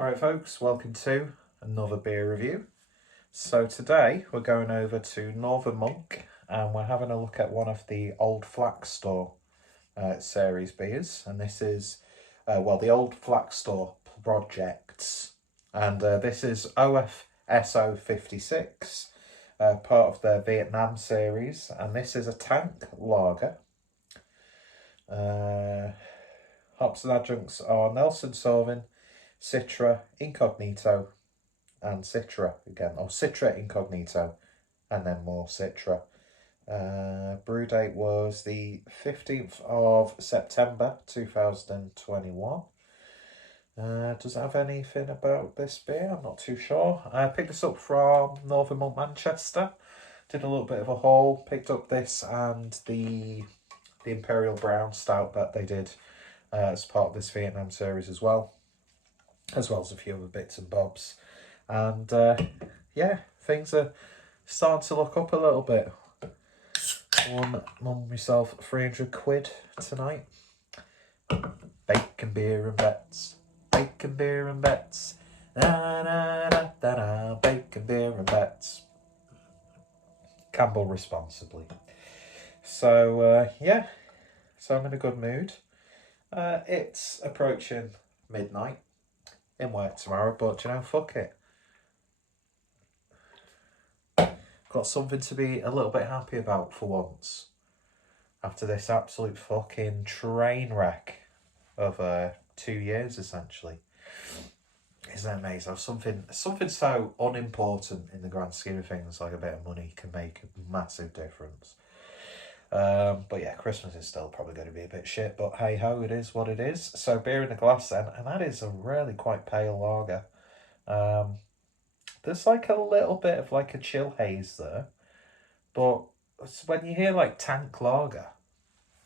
Alright folks, welcome to another beer review. So today we're going over to Northern Monk and we're having a look at one of the Old Flax Store series beers, and this is, the Old Flax Store projects, and this is OFS056, part of their Vietnam series, and this is a tank lager. Hops and adjuncts are Nelson Sauvin, Citra, Incognito, and Citra again. Oh, Citra, Incognito, and then more Citra. Brew date was the 15th of September 2021. Does it have anything about this beer? I'm not too sure. I picked this up from Northern Monk, Manchester. Did a little bit of a haul. Picked up this and the Imperial Brown Stout that they did as part of this Vietnam series as well as a few other bits and bobs. And yeah, things are starting to look up a little bit. Won myself 300 quid tonight. Bacon, beer and bets. Bacon, beer and bets. Da, da, da, da, da. Bacon, beer and bets. Gamble responsibly. So yeah, so I'm in a good mood. It's approaching midnight in work tomorrow, but you know, fuck it. Got something to be a little bit happy about for once. After this absolute fucking train wreck of 2 years, essentially. Isn't it amazing? Something so unimportant in the grand scheme of things, like a bit of money, can make a massive difference. But yeah, Christmas is still probably going to be a bit shit, but hey ho, it is what it is. So beer in the glass then, and that is a really quite pale lager. There's like a little bit of like a chill haze there, but when you hear like tank lager,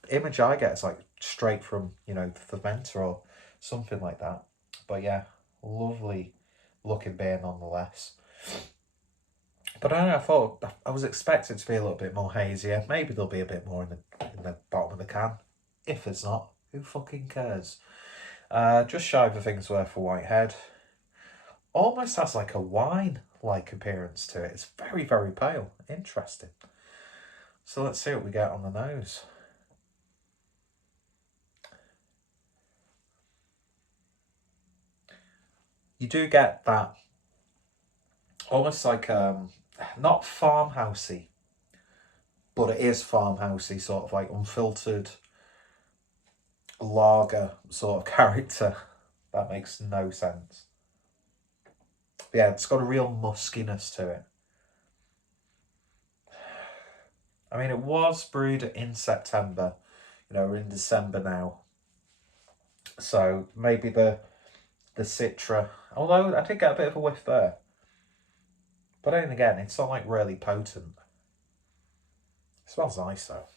the image I get is like straight from, you know, the fermenter or something like that. But yeah, lovely looking beer nonetheless. But I don't know, I thought I was expecting it to be a little bit more hazier. Maybe there'll be a bit more in the bottom of the can. If there's not, who fucking cares? Just shy of a thing's worth for Whitehead. Almost has like a wine-like appearance to it. It's very, very pale. Interesting. So let's see what we get on the nose. You do get that almost like not farmhousey, but it is farmhousey, sort of like unfiltered lager sort of character. That makes no sense. But yeah, it's got a real muskiness to it. I mean, it was brewed in September. You know, we're in December now. So maybe the Citra, although I did get a bit of a whiff there. But then again, it's not like really potent. It smells nice though.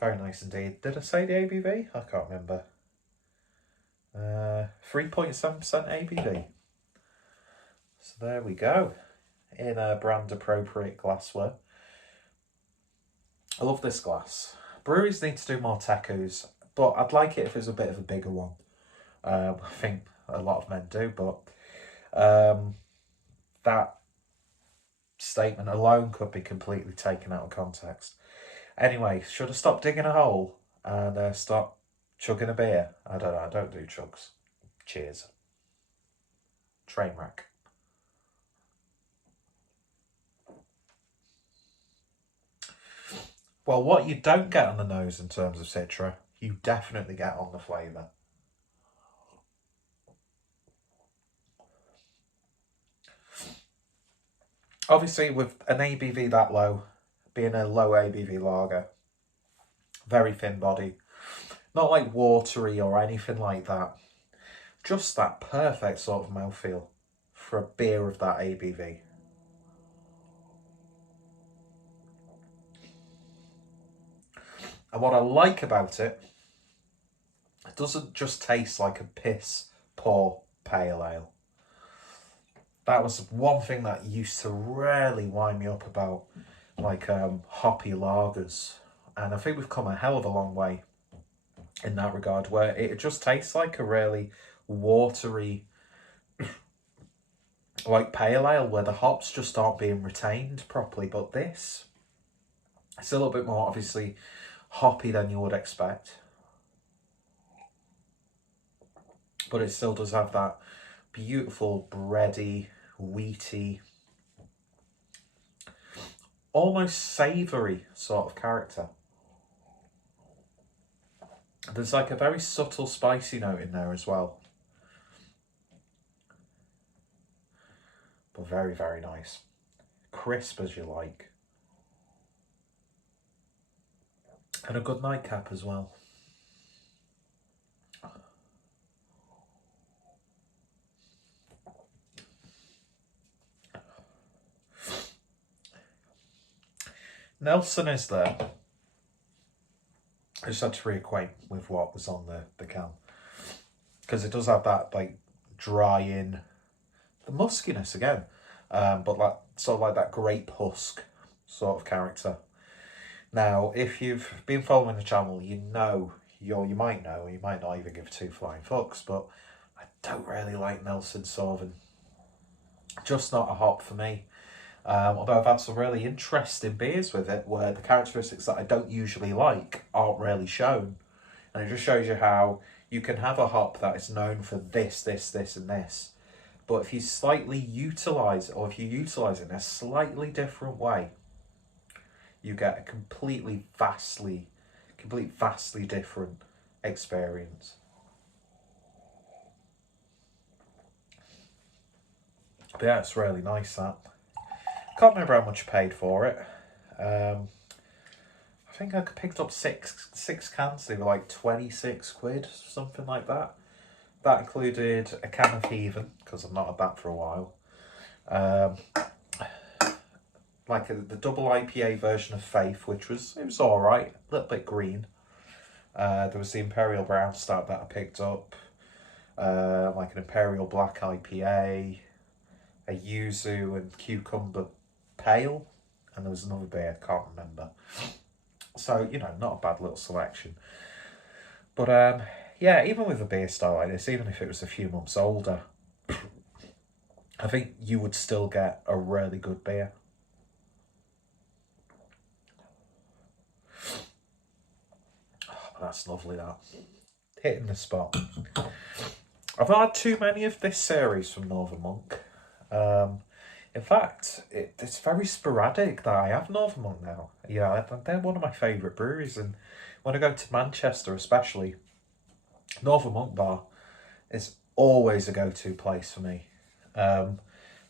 Very nice indeed. Did I say the ABV? I can't remember. 3.7% ABV. So there we go. In a brand appropriate glassware. I love this glass. Breweries need to do more Tecus, but I'd like it if it was a bit of a bigger one. I think a lot of men do, but that statement alone could be completely taken out of context. Anyway, should I stop digging a hole and stop chugging a beer? I don't know, I don't do chugs. Cheers. Train wreck. Well, what you don't get on the nose in terms of Citra, you definitely get on the flavour. Obviously, with an ABV that low, being a low ABV lager, very thin body, not like watery or anything like that. Just that perfect sort of mouthfeel for a beer of that ABV. And what I like about it, it doesn't just taste like a piss poor pale ale. That was one thing that used to really wind me up about like hoppy lagers. And I think we've come a hell of a long way in that regard, where it just tastes like a really watery, like pale ale where the hops just aren't being retained properly, but this, it's a little bit more obviously hoppy than you would expect, but it still does have that beautiful bready, wheaty, almost savoury sort of character. There's like a very subtle spicy note in there as well, but very, very nice. Crisp as you like. And a good nightcap as well. Nelson is there. I just had to reacquaint with what was on the can. Because it does have that like dry in, the muskiness again. But like sort of like that grape husk sort of character. Now, if you've been following the channel, you know, you might know, or you might not even give two flying fucks, but I don't really like Nelson Sauvin. Just not a hop for me. Although I've had some really interesting beers with it where the characteristics that I don't usually like aren't really shown. And it just shows you how you can have a hop that is known for this, this, this and this. But if you slightly utilise it, or if you utilise it in a slightly different way, you get a complete vastly different experience. But yeah, it's really nice, that. Can't remember how much I paid for it. I think I picked up six cans. They were like 26 quid, something like that. That included a can of Heathen, because I've not had that for a while. The double IPA version of Faith, which was all right, a little bit green. There was the Imperial Brown Stout that I picked up, like an Imperial Black IPA, a Yuzu and Cucumber Pale, and there was another beer, I can't remember. So, you know, not a bad little selection. But yeah, even with a beer style like this, even if it was a few months older, I think you would still get a really good beer. Oh, that's lovely, that. Hitting the spot. I've not had too many of this series from Northern Monk. In fact, it's very sporadic that I have Northern Monk now. Yeah, they're one of my favourite breweries, and when I go to Manchester especially, Northern Monk Bar is always a go-to place for me.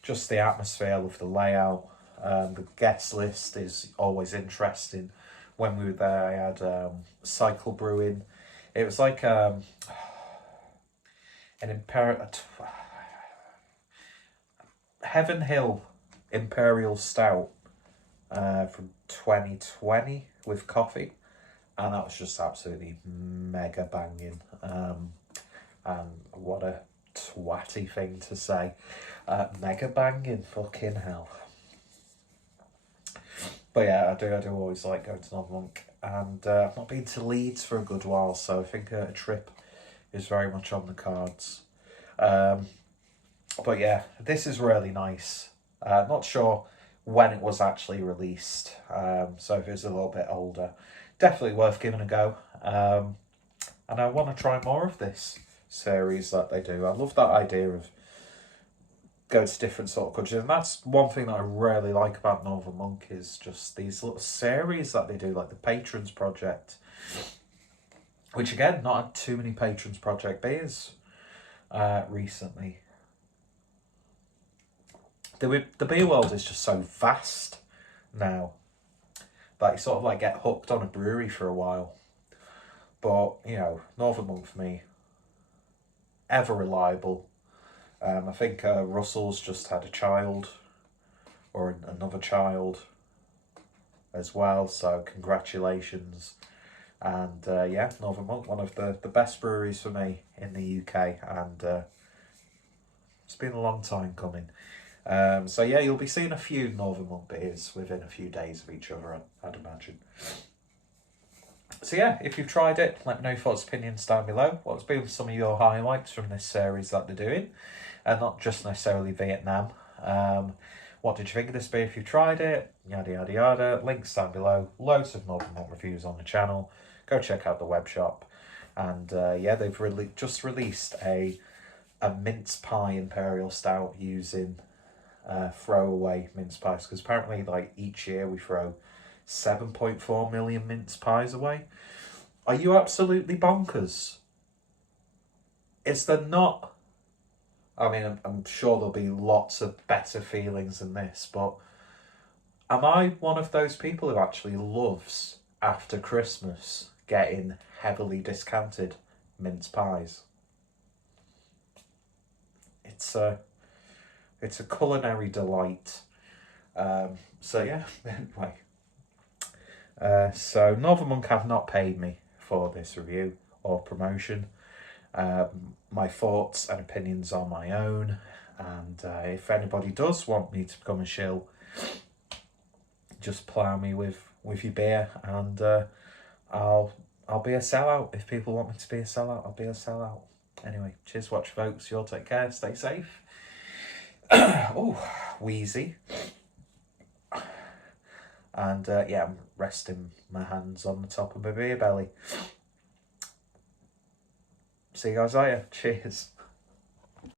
Just the atmosphere of the layout, the guest list is always interesting. When we were there, I had Cycle Brewing. It was like an Heaven Hill Imperial Stout from 2020 with coffee, and that was just absolutely mega banging. And what a twatty thing to say, mega banging, fucking hell. But yeah, I do always like going to Northern Monk, and I've not been to Leeds for a good while, so I think a trip is very much on the cards. But yeah, this is really nice. Not sure when it was actually released, so if it's a little bit older, definitely worth giving a go. And I want to try more of this series that they do. I love that idea of go to different sort of countries, and that's one thing that I really like about Northern Monk is just these little series that they do, like the Patrons Project, which again, not had too many Patrons Project beers recently. The beer world is just so vast now that you sort of like get hooked on a brewery for a while. But, you know, Northern Monk for me, ever reliable. I think Russell's just had a child, or another child as well, so congratulations. And yeah, Northern Monk, one of the best breweries for me in the UK, and it's been a long time coming. So yeah, you'll be seeing a few Northern Monk beers within a few days of each other, I'd imagine. So yeah, if you've tried it, let me know your thoughts, opinions down below. What's been some of your highlights from this series that they're doing? and not just necessarily Vietnam. What did you think of this beer if you tried it? Yada yada yada. Links down below. Loads of Northern Monk reviews on the channel. Go check out the Webshop. And yeah, they've just released a mince pie imperial stout using throwaway mince pies, because apparently like each year we throw 7.4 million mince pies away. Are you absolutely bonkers? Is there not? I mean, I'm sure there'll be lots of better feelings than this, but am I one of those people who actually loves, after Christmas, getting heavily discounted mince pies? It's a culinary delight. So yeah, anyway. So Northern Monk have not paid me for this review or promotion. My thoughts and opinions are my own, and if anybody does want me to become a shill, just plough me with your beer, and I'll be a sellout. If people want me to be a sellout, I'll be a sellout. Anyway, cheers, watch folks. You all take care, stay safe. Oh, wheezy. And yeah, I'm resting my hands on the top of my beer belly. See you guys later. Cheers.